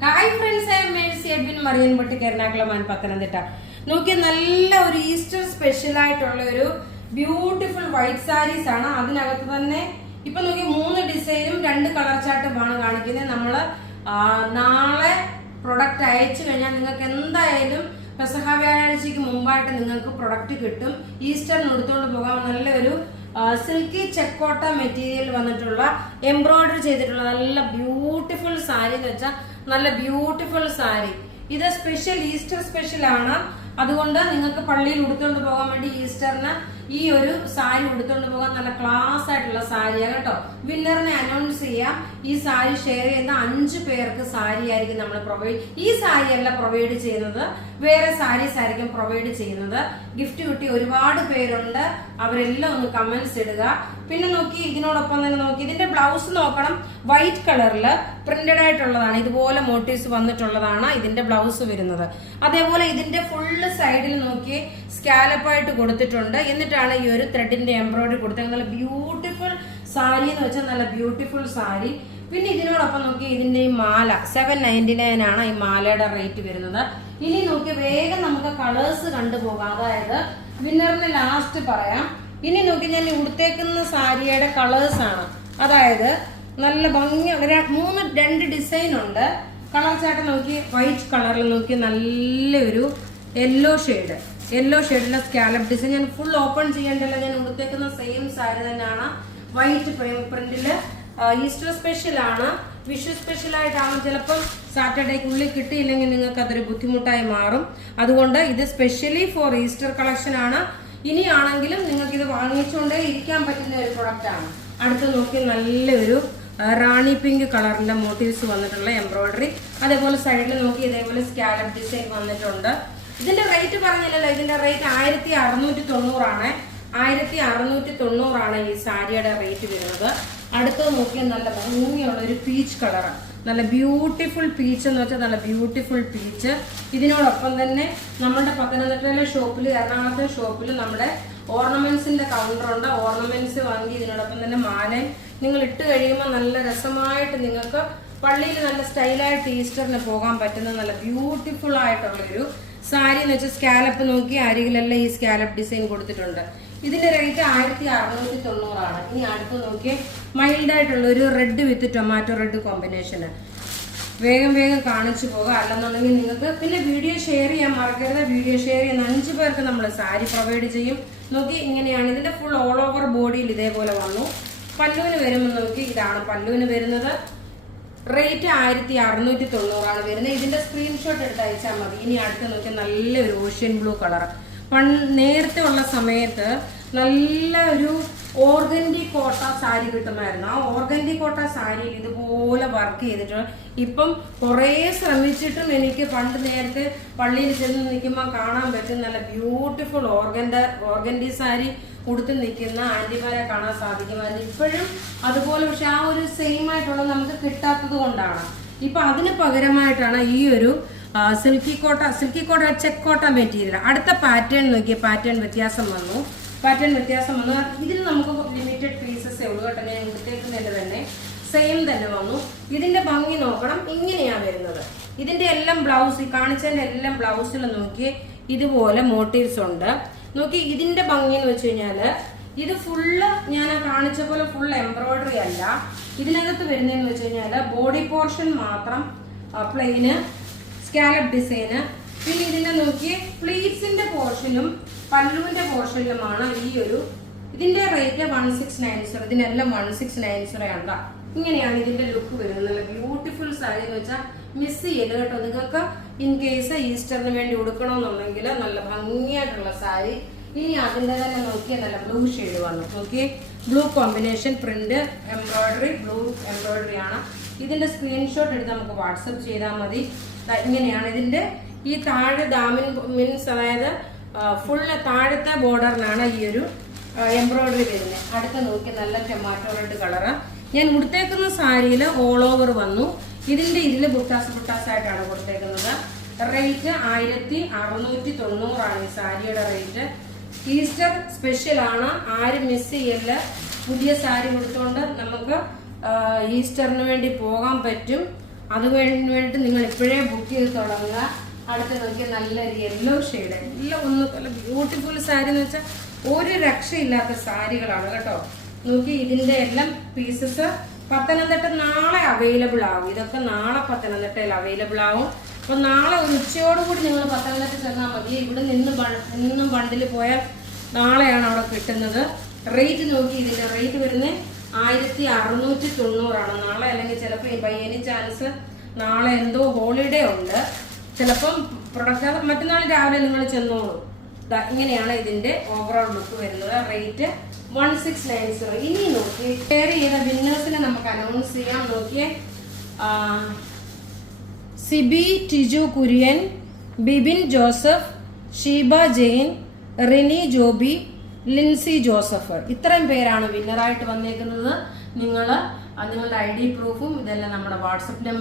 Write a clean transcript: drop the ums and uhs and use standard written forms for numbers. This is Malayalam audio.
Hi friends, I am Mercy Edwin Marian Potti Ernakulam Pathanamthitta. നോക്കിയ നല്ല ഒരു ഈസ്റ്റർ സ്പെഷ്യൽ ആയിട്ടുള്ള ഒരു ബ്യൂട്ടിഫുൾ വൈറ്റ് സാരീസ് ആണ്. അതിനകത്ത് തന്നെ ഇപ്പൊ നോക്കി 3 ഡിസൈനും 2 കളർ ചാർട്ടുമാണ് കാണിക്കുന്നത്. നമ്മള് നാളെ പ്രൊഡക്റ്റ് അയച്ചു കഴിഞ്ഞാൽ നിങ്ങൾക്ക് എന്തായാലും പെസഹ വ്യാഴാഴ്ചക്ക് മുമ്പായിട്ട് നിങ്ങൾക്ക് പ്രൊഡക്റ്റ് കിട്ടും. ഈസ്റ്ററിന് എടുത്തുകൊണ്ട് പോകാൻ നല്ലൊരു സിൽക്കി ചെക്കോട്ട മെറ്റീരിയൽ വന്നിട്ടുള്ള എംബ്രോയിഡറി ചെയ്തിട്ടുള്ള നല്ല ബ്യൂട്ടിഫുൾ സാരി എന്ന് വെച്ചാൽ നല്ല ബ്യൂട്ടിഫുൾ സാരി. ഇത് സ്പെഷ്യൽ ഈസ്റ്റർ സ്പെഷ്യൽ ആണ്. അതുകൊണ്ട് നിങ്ങൾക്ക് പള്ളിയിൽ ഉടുത്തോണ്ട് പോകാൻ വേണ്ടി ഈസ്റ്ററിന് ഈ ഒരു സാരി ഉടുത്തോണ്ട് പോകാൻ നല്ല ക്ലാസ് ആയിട്ടുള്ള സാരിയാണ് കേട്ടോ. വിന്നറിനെ അനൗൺസ് ചെയ്യാം. ഈ സാരി ഷെയർ ചെയ്യുന്ന 5 പേർക്ക് സാരി ആയിരിക്കും നമ്മൾ പ്രൊവൈഡ്. ഈ സാരി അല്ല പ്രൊവൈഡ് ചെയ്യുന്നത്, വേറെ സാരീസ് ആയിരിക്കും പ്രൊവൈഡ് ചെയ്യുന്നത്. ഗിഫ്റ്റ് കിട്ടി ഒരുപാട് പേരുണ്ട്, അവരെല്ലാം ഒന്ന് കമന്റ്സ് ഇടുക. പിന്നെ നോക്കി ഇതിനോടൊപ്പം തന്നെ നോക്കി ഇതിന്റെ ബ്ലൗസ് നോക്കണം. വൈറ്റ് കളറിൽ പ്രിന്റഡ് ആയിട്ടുള്ളതാണ്, ഇതുപോലെ മോട്ടീവ്സ് വന്നിട്ടുള്ളതാണ് ഇതിന്റെ ബ്ലൗസ് വരുന്നത്. അതേപോലെ ഇതിന്റെ ഫുള്ള് സൈഡിൽ നോക്കി സ്കാലപ്പ് ആയിട്ട് കൊടുത്തിട്ടുണ്ട്. എന്നിട്ടാണ് ഈ ഒരു ത്രെഡിന്റെ എംബ്രോയിഡറി കൊടുത്തത്. നല്ല ബ്യൂട്ടിഫുൾ സാരി എന്ന് വെച്ചാൽ നല്ല ബ്യൂട്ടിഫുൾ സാരി. പിന്നെ ഇതിനോടൊപ്പം നോക്കി ഇതിന്റെ ഈ മാല 799 ആണ് ഈ മാലയുടെ റേറ്റ് വരുന്നത്. ഇനി നോക്കി വേഗം നമുക്ക് കളേഴ്സ് കണ്ടുപോകാം, അതായത് വിന്നറിന് ലാസ്റ്റ് പറയാം. ഇനി നോക്കി ഞാൻ ഉടുത്തേക്കുന്ന സാരിയുടെ കളേഴ്സ് ആണ്, അതായത് നല്ല ഭംഗി 2 ഡിസൈൻ ഉണ്ട്. കളർ ചാർട്ട് നോക്കി വൈറ്റ് കളറിൽ നോക്കി നല്ലൊരു യെല്ലോ ഷെയ്ഡിലെ സ്കാലപ്പ് ഡിസൈൻ. ഞാൻ ഫുൾ ഓപ്പൺ ചെയ്യേണ്ടല്ലോ, ഞാൻ ഉടുത്തേക്കുന്ന സെയിം സാരി തന്നെയാണ്. വൈറ്റ് പ്രിന്റില് ഈസ്റ്റർ സ്പെഷ്യൽ ആണ്, വിഷു സ്പെഷ്യൽ ആയിട്ടാണ്. ചിലപ്പോൾ സാറ്റർഡേക്കുള്ളിൽ കിട്ടിയില്ലെങ്കിൽ നിങ്ങൾക്ക് അതൊരു ബുദ്ധിമുട്ടായി മാറും. അതുകൊണ്ട് ഇത് സ്പെഷ്യലി ഫോർ ഈസ്റ്റർ കളക്ഷൻ ആണ്. ഇനിയാണെങ്കിലും നിങ്ങൾക്ക് ഇത് വാങ്ങിച്ചുകൊണ്ടേ ഇരിക്കാൻ പറ്റുന്ന ഒരു പ്രൊഡക്റ്റ് ആണ്. അടുത്ത് നോക്കി നല്ലൊരു റാണി പിങ്ക് കളറിന്റെ മോട്ടീവ്സ് വന്നിട്ടുള്ള എംബ്രോയിഡറി. അതേപോലെ സൈഡിൽ നോക്കി ഇതേപോലെ സ്കാലപ്പ് ഡിസൈൻ വന്നിട്ടുണ്ട്. ഇതിന്റെ റേറ്റ് പറഞ്ഞില്ലല്ലോ, ഇതിന്റെ റേറ്റ് 1690 ആണ്. 1690 ആണ് ഈ സാരിയുടെ റേറ്റ് വരുന്നത്. അടുത്തത് നോക്കിയാൽ നല്ല ഭംഗിയുള്ള ഒരു പീച്ച് കളർ, നല്ല ബ്യൂട്ടിഫുൾ പീച്ച് എന്ന് വെച്ചാൽ നല്ല ബ്യൂട്ടിഫുൾ പീച്ച്. ഇതിനോടൊപ്പം തന്നെ നമ്മുടെ പത്തനംതിട്ടയിലെ ഷോപ്പിൽ, എറണാകുളത്തെ ഷോപ്പിൽ നമ്മുടെ ഓർണമെന്റ്സിന്റെ കൗണ്ടർ ഉണ്ട്. ഓർണമെന്റ്സ് വാങ്ങി ഇതിനോടൊപ്പം തന്നെ മാലയും നിങ്ങൾ ഇട്ട് കഴിയുമ്പോൾ നല്ല രസമായിട്ട് നിങ്ങൾക്ക് പള്ളിയിൽ നല്ല സ്റ്റൈലായിട്ട് ഈസ്റ്ററിന് പോകാൻ പറ്റുന്ന നല്ല ബ്യൂട്ടിഫുൾ ആയിട്ടുള്ളൊരു സാരി എന്ന് വെച്ചാൽ സ്കാലപ്പ് നോക്കി അരികിലെല്ലാം ഈ സ്കാലപ്പ് ഡിസൈൻ കൊടുത്തിട്ടുണ്ട്. ഇതിന്റെ റേറ്റ് 1690 ആണ്. ഇനി അടുത്ത് നോക്കി മൈൽഡ് ആയിട്ടുള്ള ഒരു റെഡ് വിത്ത് ടൊമാറ്റോ റെഡ് കോമ്പിനേഷന്. വേഗം കാണിച്ചു പോകുക, അല്ലെന്നുണ്ടെങ്കിൽ നിങ്ങൾക്ക് പിന്നെ വീഡിയോ ഷെയർ ചെയ്യാൻ മറക്കരുത്. വീഡിയോ ഷെയർ ചെയ്യുന്ന 5 പേർക്ക് നമ്മൾ സാരി പ്രൊവൈഡ് ചെയ്യും. നോക്കി ഇങ്ങനെയാണ് ഇതിന്റെ ഫുൾ ഓൾ ഓവർ ബോഡിയിൽ ഇതേപോലെ വന്നു. പല്ലുവിന് വരുമ്പോൾ നോക്കി ഇതാണ് പല്ലുവിന് വരുന്നത്. റേറ്റ് 1690 ആണ് വരുന്നത്. ഇതിന്റെ സ്ക്രീൻഷോട്ട് എടുത്ത് അയച്ചാൽ മതി. ഇനി അടുത്ത് നോക്കി നല്ലൊരു ഓഷ്യൻ ബ്ലൂ കളർ. നേരത്തെ ഉള്ള സമയത്ത് നല്ല ഒരു ഓർഗൻഡി കോട്ട സാരി കിട്ടുമായിരുന്നു. ആ ഓർഗൻഡി കോട്ട സാരിയിൽ ഇതുപോലെ വർക്ക് ചെയ്തിട്ട് ഇപ്പം കുറേ ശ്രമിച്ചിട്ടും എനിക്ക് പണ്ട് നേരത്തെ പള്ളിയിൽ ചെന്ന് നിൽക്കുമ്പോൾ കാണാൻ പറ്റും നല്ല ബ്യൂട്ടിഫുൾ ഓർഗൻഡി സാരി ഉടുത്ത് നിൽക്കുന്ന ആന്റിമാരെ കാണാൻ സാധിക്കുമായിരുന്നു. ഇപ്പോഴും അതുപോലെ, പക്ഷെ ആ ഒരു സെയിം ആയിട്ടുള്ളത് നമുക്ക് കിട്ടാത്തത് കൊണ്ടാണ്. ഇപ്പൊ അതിന് പകരമായിട്ടാണ് ഈ ഒരു സിൽക്കി കോട്ട ചെക്കോട്ട മെറ്റീരിയൽ. അടുത്ത പാറ്റേൺ നോക്കിയ പാറ്റേൺ വ്യത്യാസം വന്നു. ഇതിൽ നമുക്ക് ലിമിറ്റഡ് പീസസേ ഉള്ളൂ കേട്ടോ. ഞാൻ ഉടുത്തേക്കുന്നതിന്റെ തന്നെ സെയിം തന്നെ വന്നു. ഇതിന്റെ ഭംഗി നോക്കണം, ഇങ്ങനെയാണ് വരുന്നത്. ഇതിന്റെ എല്ലാം ബ്ലൗസ്, ഈ കാണിച്ചതിന്റെ എല്ലാം ബ്ലൗസിൽ നോക്കി ഇതുപോലെ മോട്ടീവ്സ് ഉണ്ട്. നോക്കി ഇതിന്റെ ഭംഗി എന്ന് വെച്ച് കഴിഞ്ഞാല് ഇത് ഫുള്ള് ഞാൻ കാണിച്ച പോലെ ഫുൾ എംബ്രോയിഡറി അല്ല. ഇതിനകത്ത് വരുന്നതെന്ന് വെച്ച് കഴിഞ്ഞാല് ബോഡി പോർഷൻ മാത്രം പ്ലെയിന് സ്കാലപ്പ് ഡിസൈന്. പിന്നെ ഇതിന്റെ നോക്കി പ്ലീറ്റ്സിന്റെ പോർഷനും പല്ലുവിന്റെ പോർഷനിലുമാണ് ഈ ഒരു ഇതിന്റെ റേറ്റ് 1690. ഇതിനെല്ലാം 1690 ആണ്. ഇങ്ങനെയാണ് ഇതിന്റെ ലുക്ക് വരുന്നത്. നല്ല ബ്യൂട്ടിഫുൾ സാരി എന്ന് വെച്ചാൽ മിസ് ചെയ്യരുത് കേട്ടോ. നിങ്ങൾക്ക് ഇൻ കേസ് ഈസ്റ്ററിന് വേണ്ടി ഉടുക്കണമെന്നുണ്ടെങ്കിൽ നല്ല ഭംഗിയായിട്ടുള്ള സാരി. ഇനി അതിന്റെ തന്നെ നോക്കിയാൽ നല്ല ബ്ലൂ ഷെയ്ഡ് വന്നു. നോക്കി blue combination print embroidery, blue embroidery ആണ്. ഇതിന്റെ സ്ക്രീൻഷോട്ട് എടുത്ത് നമുക്ക് വാട്സപ്പ് ചെയ്താൽ മതി. ഇങ്ങനെയാണ് ഇതിന്റെ ഈ താഴെ ദാമിൻ മീൻസ്, അതായത് ഫുള്ള് താഴത്തെ ബോർഡറിനാണ് ഈ ഒരു എംബ്രോയിഡറി വരുന്നത്. അടുത്ത നോക്കി നല്ല ടൊമാറ്റോ റെഡ് കളറ്. ഞാൻ ഉടുത്തേക്കുന്ന സാരിയിൽ ഓൾ ഓവർ വന്നു. ഇതില് ബുട്ടാസായിട്ടാണ് കൊടുത്തേക്കുന്നത്. റേറ്റ് 1690 ആണ് ഈ സാരിയുടെ റേറ്റ്. ഈസ്റ്റർ സ്പെഷ്യൽ ആണ്, ആരും മിസ് ചെയ്യല്ല. പുതിയ സാരി കൊടുത്തുകൊണ്ട് നമുക്ക് ഈസ്റ്ററിന് വേണ്ടി പോകാൻ പറ്റും. അത് വേണ്ടിയിട്ട് നിങ്ങൾ ഇപ്പോഴേ ബുക്ക് ചെയ്ത് തുടങ്ങുക. അടുത്ത് നോക്കിയാൽ നല്ലൊരു യെല്ലോ ഷെയ്ഡ്, എല്ലാം ഒന്ന് നല്ല ബ്യൂട്ടിഫുൾ സാരി എന്ന് വെച്ചാൽ ഒരു രക്ഷയില്ലാത്ത സാരികളാണ് കേട്ടോ. നോക്കി ഇതിന്റെ എല്ലാം പീസസ് പത്തനംതിട്ട നാളെ അവൈലബിൾ ആവും. ഇതൊക്കെ നാളെ പത്തനംതിട്ടയിൽ അവൈലബിൾ ആവും. അപ്പൊ നാളെ ഒരു ഉച്ചയോടുകൂടി നിങ്ങൾ പത്തനംതിട്ട ചെന്നാൽ മതി. ഇവിടെ നിന്നും ബണ്ടിൽ പോയാൽ നാളെയാണ് അവിടെ കിട്ടുന്നത്. റേറ്റ് നോക്കി, ഇതിന്റെ റേറ്റ് വരുന്നത് 1690 നാളെ. അല്ലെങ്കിൽ ചിലപ്പോൾ ബൈ എനി ചാൻസ് നാളെ എന്തോ ഹോളിഡേ ഉണ്ട്, ചിലപ്പം പ്രൊഡക്റ്റ് മറ്റന്നാൾ രാവിലെ നിങ്ങൾ ചെന്നോളൂ. ഇങ്ങനെയാണ് ഇതിന്റെ ഓവറോൾ ലുക്ക് വരുന്നത്. റേറ്റ് 1690. ഇനി നോക്കി ഷെയർ ചെയ്ത വിന്നേഴ്സിനെ നമുക്ക് അനൗൺസ് ചെയ്യാം. നോക്കിയേ, സിബി ടിജു കുര്യൻ, ബിബിൻ ജോസഫ്, ഷീബ ജെയിൻ, റിനി ജോബി, ലിൻസി ജോസഫ്, ഇത്രയും പേരാണ് വിന്നറായിട്ട് വന്നേക്കുന്നത്. നിങ്ങളുടെ ID പ്രൂഫും ഇതെല്ലാം നമ്മുടെ വാട്സപ്പ് നമ്പർ